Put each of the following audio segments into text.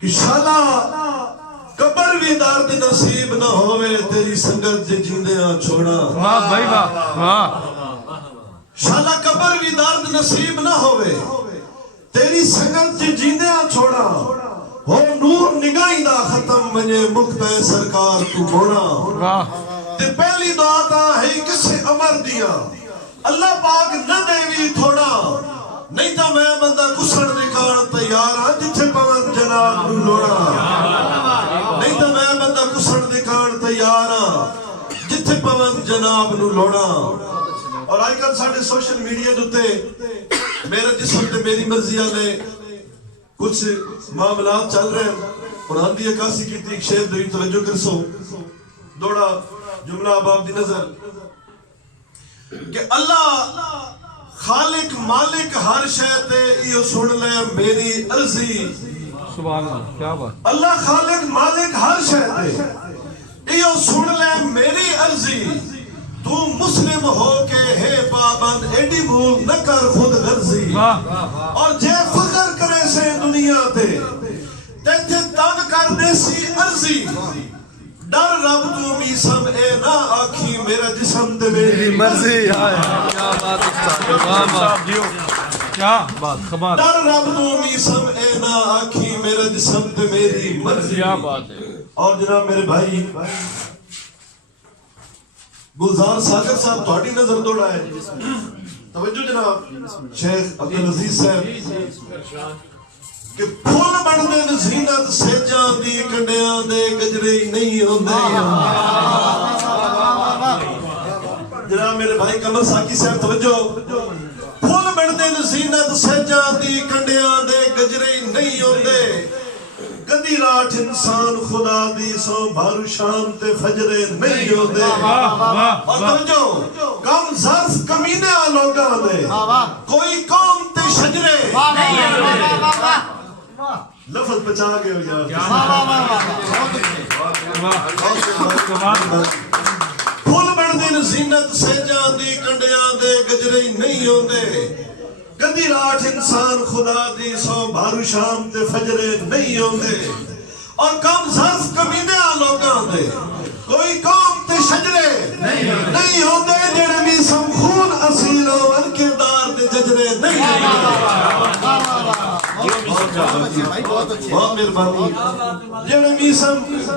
कि शाला कबर भी दर्द नसीब न होवे तेरी संगत जे जिंदियां छोड़ा। वाह भाई वाह वाह। शाला कबर भी दर्द नसीब न होवे तेरी संगत जे जिंदियां छोड़ा। हो नूर निगाही दा खत्म वने मुक्ता सरकार तू मोड़ा। वाह। ते पहली दुआ ता है किसे अमर दिया अल्लाह पाक न देवी थोड़ा। नहीं तो मैं बंदा कुसण दिखाण तैयार हां जिथे पवन जनाब नू लोड़ा। नहीं तो मैं बंदा कुसण दिखाण तैयार हां जिथे पवन जनाब नू लोड़ा। और आजकल साडे सोशल मीडिया दे उत्ते मेरे जिस्म ते मेरी मर्जी वाले कुछ मामला चल रहे हैं। कुरान दी अक्कासी कीती एक शेर दी तवज्जो करसो दोड़ा जुमला बाब दी नजर कि अल्लाह खालिक मालिक हर शय ते इयो सुन ले मेरी अर्जी। सुभान अल्लाह क्या बात। अल्लाह खालिक मालिक हर शय ते इयो सुन ले मेरी अर्जी। तू मुस्लिम हो के है पाबंद एडी भूल न कर खुद गर्जी। और जे फख्र करे से दुनिया ते तेथे तन कर देसी अर्जी। डर रब तू मीसम ए ना आखी मेरा जिस्म ते मेरी मर्जी। क्या बात उस्ताद वाह वाह क्या बात कमाल। डर रब तू मीसम ए ना आखी मेरा जिस्म ते मेरी मर्जी। क्या बात है। और जनाब मेरे भाई गुलजार सागर साहब थोड़ी नजर दौड़ा है तवज्जो जनाब शेख अब्दुल अजीज साहब कि फुल बनदे ने ज़ीनत सेजां दी कंडियां दे गजरे नहीं होंदे। जनाब मेरे भाई कमर साकी साहब तवज्जो फुल बनदे ने ज़ीनत सेजां दी कंडियां दे गजरे नहीं होंदे। कदी रात इंसान खुदा दी सो भारू शाम ते फजरे नहीं होंदे। और तवज्जो कम ज़र्फ कमीने लोगां दे कोई कौम ते शजरे लफ्ज बचा गए हो यार। फुल बनदे ने ज़ीनत सेजां दी कंडियां दे गजरे नहीं होंदे। कदी रात इंसान खुदा दी सो भारू शाम ते फजरे नहीं होंदे। और कम ज़र्फ कमीने लोगां दे कोई कौम ते शजरे नहीं होंदे। जेड़े भी समखून असील होवन किरदार दे जजरे नहीं होंदे। बहुत मेहरबानी जेड़े मीसम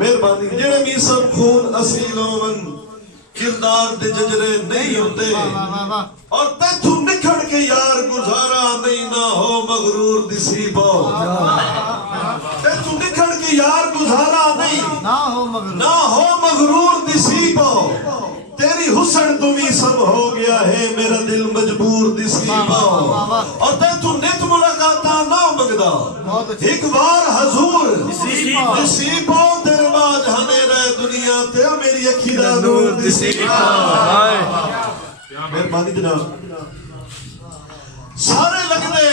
मेहरबानी जेड़े मीसम खून असील होवन किरदार दे जजरे नहीं होंदे। और तैथू निखड़ के यार गुजारा नहीं ना हो मगरूर दिसी पो। तैथू निखड़ के यार गुजारा नहीं ना हो मगरूर दिसी पो। तेरी हुस्न तुमी सब हो गया है मेरा दिल मजबूर दिसी पो। और तैथू नित मुलाकाता ना मंगदा एक बार हजूर दिसी पो। तेरे बाद हने रहे दुनिया ते मेरी अखी दा नूर दिसी पो। मेहरबानी जनाब सारे लगदे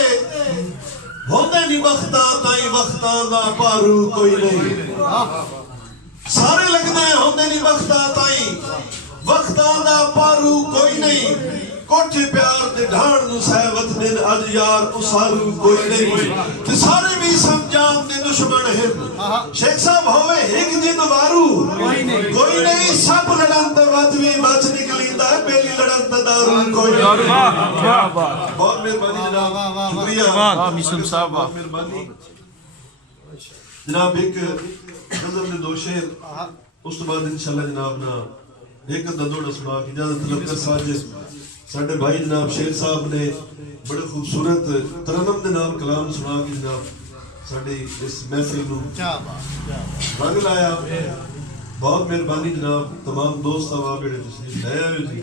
होंदे नहीं वक्ता ताई वक्ता दा पारू कोई नहीं। सारे लगदे होंदे नहीं वक्ता ताई वक्ता दा पारू कोई नहीं। कोठे प्यार दे ढाण नु सहवत दिन अज यार उसारू कोई नहीं। ते सारे भी समझान दे दुश्मन है शेख साहब होवे एक जिंद वारू कोई नहीं। सब लड़न ते वत भी बच निकलींदा है बेली लड़न ते दारू कोई नहीं। क्या बात। बहुत मेहरबानी जनाब शुक्रिया मिशन साहब बहुत मेहरबानी जनाब। एक गजल दे दो शेर उस तो बाद इंशाल्लाह जनाब ना एक दंदोड़ा सुना के इजाजत तलब कर साजे साडे भाई जनाब शेर साहब ने बड़े खूबसूरत तरन्नुम दे नाम कलाम सुना के जनाब साडी इस महफिल नू रंग लाया। बहुत मेहरबानी जनाब तमाम दोस्त आवाब बेड़े तशरीफ लाए हो जी।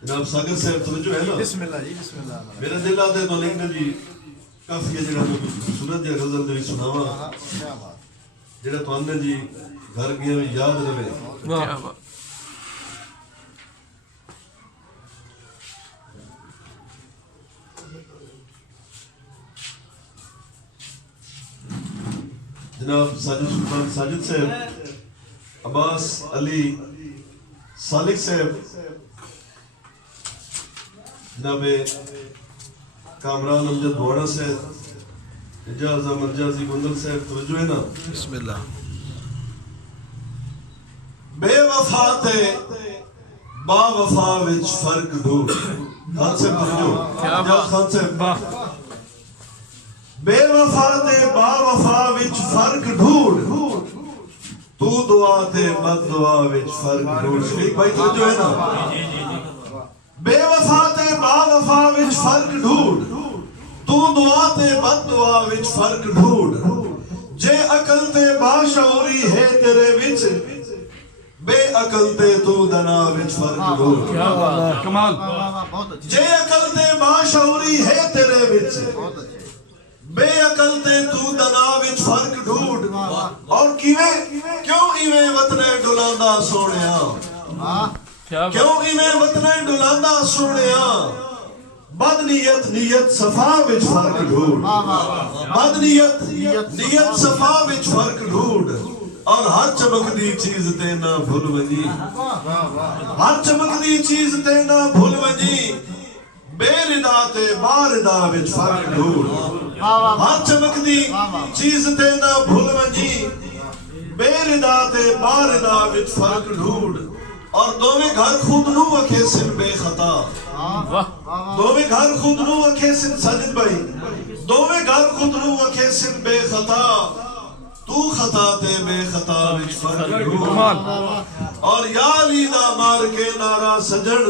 जनाब सागर साहब तवज्जो है ना बिस्मिल्लाह जी बिस्मिल्लाह। मेरा दिल आता है तो लिखना जी काफी है जेड़ा मैं खूबसूरत जे गजल दे सुनावा जेड़ा तुहानू जी घर गए में याद रहे। वाह जनाब साजिद सुल्तान साजिद साहब अब्बास अली सालिक साहब जनाब कामरान अमजद भोड़ा से इजाज़ अहमद जाजी गुंदल साहब तवज्जो है ना बिस्मिल्लाह बेवफा ते बावफा विच फर्क ढूंढ खान साहब तवज्जो क्या इजाज़ खान साहब वाह बेवफा ते बावफा विच फर्क ढूंढ तू दुआ ते बद दुआ विच फर्क ढूंढ शरीक भाई तवज्जो है ना बेवफा ते बावफा विच फर्क ढूंढ तू दुआ ते बद दुआ विच फर्क ढूंढ जे अकल ते बाशऊरी है तेरे विच बेअकल ते तू दना विच फर्क ढूंढ क्या बात है कमाल जे अकल ते बाशऊरी है तेरे विच बेअकल ते तू दना विच फर्क ढूंढ और किवें क्यों इवें वतने डुलांदा सोहणिया क्या क्यों इवें वतने डुलांदा सोहणिया बदनीयत नीयत सफा विच फर्क ढूंढ बदनीयत नीयत सफा विच फर्क ढूंढ और हर चमकदी चीज ते ना भूल वजी हर चमकदी चीज ते ना भूल वजी बेरिदा ते बारिदा विच फर्क ढूंढ हर चमकदी चीज ते ना भूल वजी बेरिदा ते बारिदा विच फर्क ढूंढ और दोवें घर खुद नू अखे सिन बेखता दोवें घर खुद नू अखे सिन साजिद भाई दोवें घर खुद नू अखे सिन बेखता तू खता ते बेखता विच फर्क ढूंढ कमाल और या अली दा मार के नारा सजन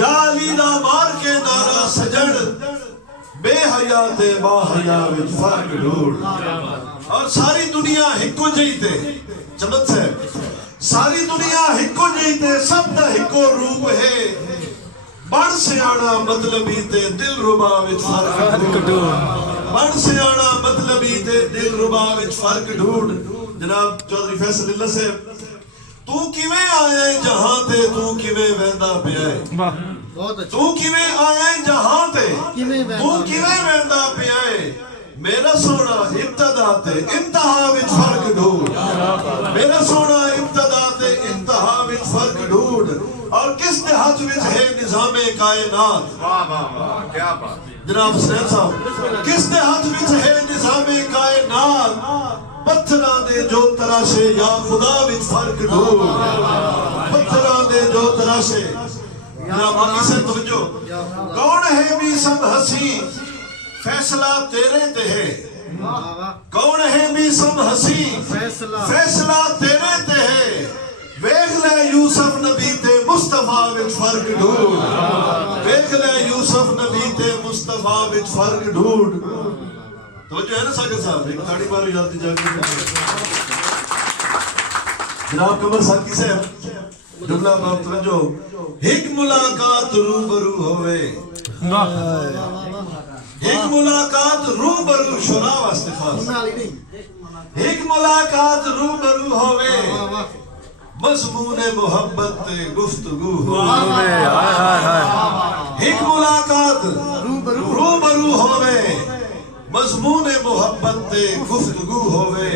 या अली दा मार के नारा सजन बेहया ते बाहया विच फर्क ढूंढ और सारी दुनिया हिको जई ते चमत है सारी दुनिया हिको जई ते सब दा हिको रूप है बड़ सियाना मतलबी ते दिल रुबा विच फर्क ढूंढ बड़ सियाना मतलबी ते दिल रुबा विच फर्क ढूंढ जनाब चौधरी फैसल अल्लाह साहब तू किवें आया है जहां ते तू किवें वेंदा पिया है वाह तू किवें आया है जहां ते तू किवें वेंदा पिया है मेरा सोना इब्तदा ते इंतहा विच फर्क ढूंढ मेरा सोना इब्तदा ते इंतहा विच फर्क ढूंढ और किस दे हाथ विच है निजामे कायनात वाह वाह वाह क्या बात जनाब सैयद साहब किस दे हाथ विच है निजामे कायनात पत्थरां दे जो तराशे या खुदा विच फर्क ढूंढ पत्थरां दे जो तराशे जनाब आगे से तवज्जो कौन है भी सब हंसी फैसला तेरे ते है कौन है भी सब हंसी फैसला तेरे ते है वेख ले यूसुफ नबी ते मुस्तफा विच फर्क ढूंढ वेख ले यूसुफ नबी ते मुस्तफा विच फर्क ढूंढ तो जो है ना सागर साहब एक ताड़ी मारो जल्दी जल्दी जनाब कमर साकी साहब जुमला बाप तवज्जो एक मुलाकात रूबरू होवे एक मुलाकात रूबरू शुरा वास्ते खास एक मुलाकात रूबरू होवे मज़मून मोहब्बत ते गुफ्तगू होवे एक मुलाकात रूबरू होवे मज़मून मोहब्बत ते गुफ्तगू होवे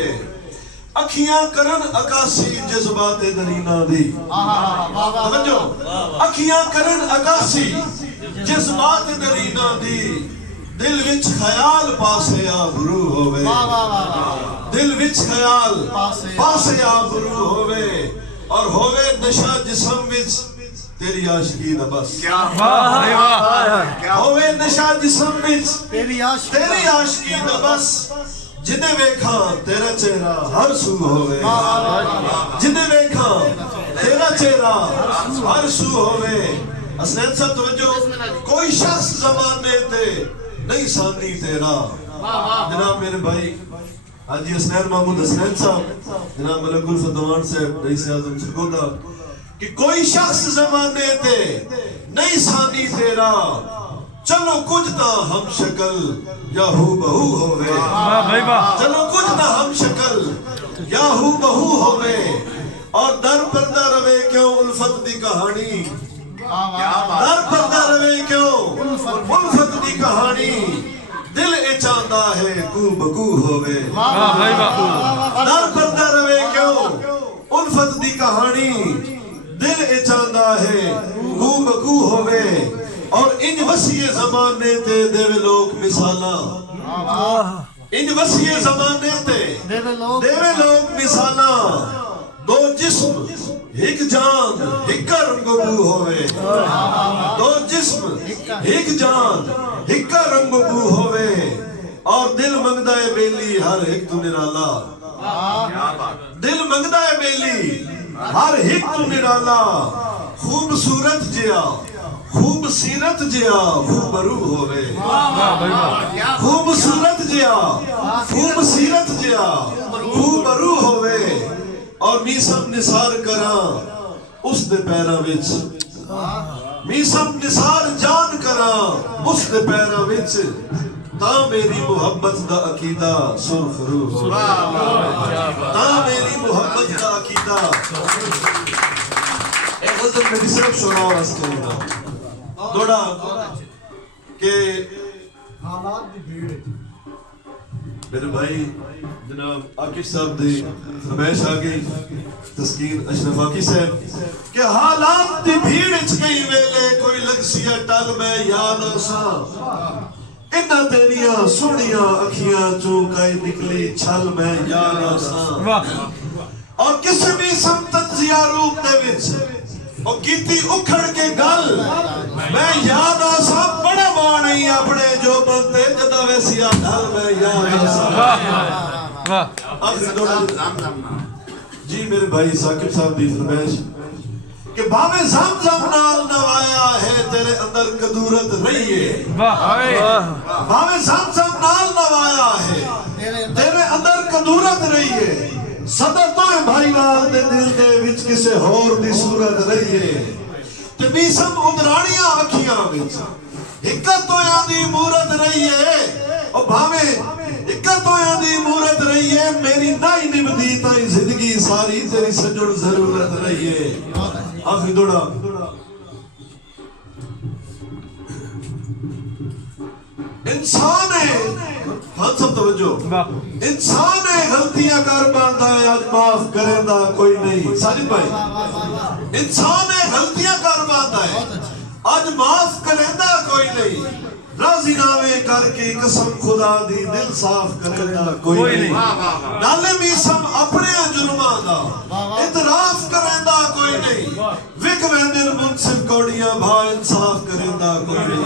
अखियां करन अकासी जज्बाते दरीना दी समझो अखियां करन अकासी जज्बाते दरीना दी दिल विच ख्याल पासे आबरू होवे दिल विच ख्याल पासे आबरू होवे और होवे नशा जिस्म विच तेरी आशिकी दा बस क्या वाह वाह होवे नशा जिस्म विच तेरी आशिकी दा बस जिन्हें वेखा तेरा चेहरा हर सू होवे जिन्हें वेखा तेरा चेहरा हर सू होवे असनैन साहब तवज्जो कोई शख्स ज़माने ते नहीं सानी तेरा जनाब मेरे भाई हाजी असनैन महमूद असनैन साहब जनाब मलकुल फतवान साहब रईस आज़म सरगोदा कि कोई शख्स ज़माने ते नहीं सानी तेरा चलो कुछ ना हम शक्ल या हू बहू होवे वाह भाई वाह चलो कुछ ना हम शक्ल या हू बहू होवे और दर पर्दा रवे क्यों उल्फत दी कहानी दर पर्दा रवे क्यों उल्फत दी कहानी दिल ए चांदा है कू बकू होवे वाह भाई वाह दर पर्दा रवे क्यों उल्फत दी कहानी दिल ए चांदा है कू बकू होवे और इंज वसीए जमाने ते देवे लोग मिसाला इंज वसीए जमाने ते देवे लोग मिसाला दो जिस्म एक जान एक रंगबू होवे दो जिस्म एक जान एक रंगबू होवे और दिल मंगदा है बेली हर एक तू निराला क्या बात दिल मंगदा है बेली हर एक तू निराला खूबसूरत जिया खूब सीरत जिया खूबरू होवे खूबसूरत जिया खूब सीरत जिया खूबरू होवे और मीसम निसार करा उस दे पैरां विच मीसम निसार जान करा उस दे पैरां विच ता मेरी मोहब्बत दा अकीदा सुरखरू होवे ता मेरी मोहब्बत दा अकीदा ए गज़ल में भी सिर्फ शुरा और अस्करीना थोड़ा के मेरे भाई जनाब आकिब साहब दी फरमाइश आ गई तस्कीन अशरफ आकी साहब के हालात दी भीड़ विच कई वेले कोई लगसिया टल मैं याद सा इन्ना तेरिया सोहणियां अखियां चों कई निकली छल मैं याद सा और किसी भी संतंजिया रूप दे विच और कीती उखड़ के गल मैं याद आसा बड़ा मां नहीं अपने जो बनते जदा वैसिया ढल मैं याद आसा आखिर दौड़ा जी मेरे भाई साकिब साहब दी फरमाइश कि भावे ज़म-ज़म नाल नवाया है तेरे अंदर कदूरत रही है भावे ज़म-ज़म नाल नवाया है तेरे अंदर कदूरत रही है सदा तो है भाईवाल दे दिल दे विच किसे होर दी सूरत रही है ते मीसम उदराणियां अखियां विच इक तोयां दी मूरत रही है ओ भावे इक तोयां दी मूरत रही है मेरी नाई निभदी ताई जिंदगी सारी तेरी सजण जरूरत रही है आखिरी दौड़ा इंसान है हाँ सब तवज्जो इंसान है गलतियां कर पांदा है आज माफ करेंदा कोई नहीं साजिद भाई इंसान है गलतियां कर पांदा है आज माफ करेंदा कोई नहीं राजीनामे करके कसम खुदा दी दिल साफ करेंदा कोई नहीं नाले मीसम अपने जुर्मां दा इतराफ करेंदा कोई नहीं विक वेंदे मुनसिफ कोड़ियां भा इंसाफ करेंदा कोई नहीं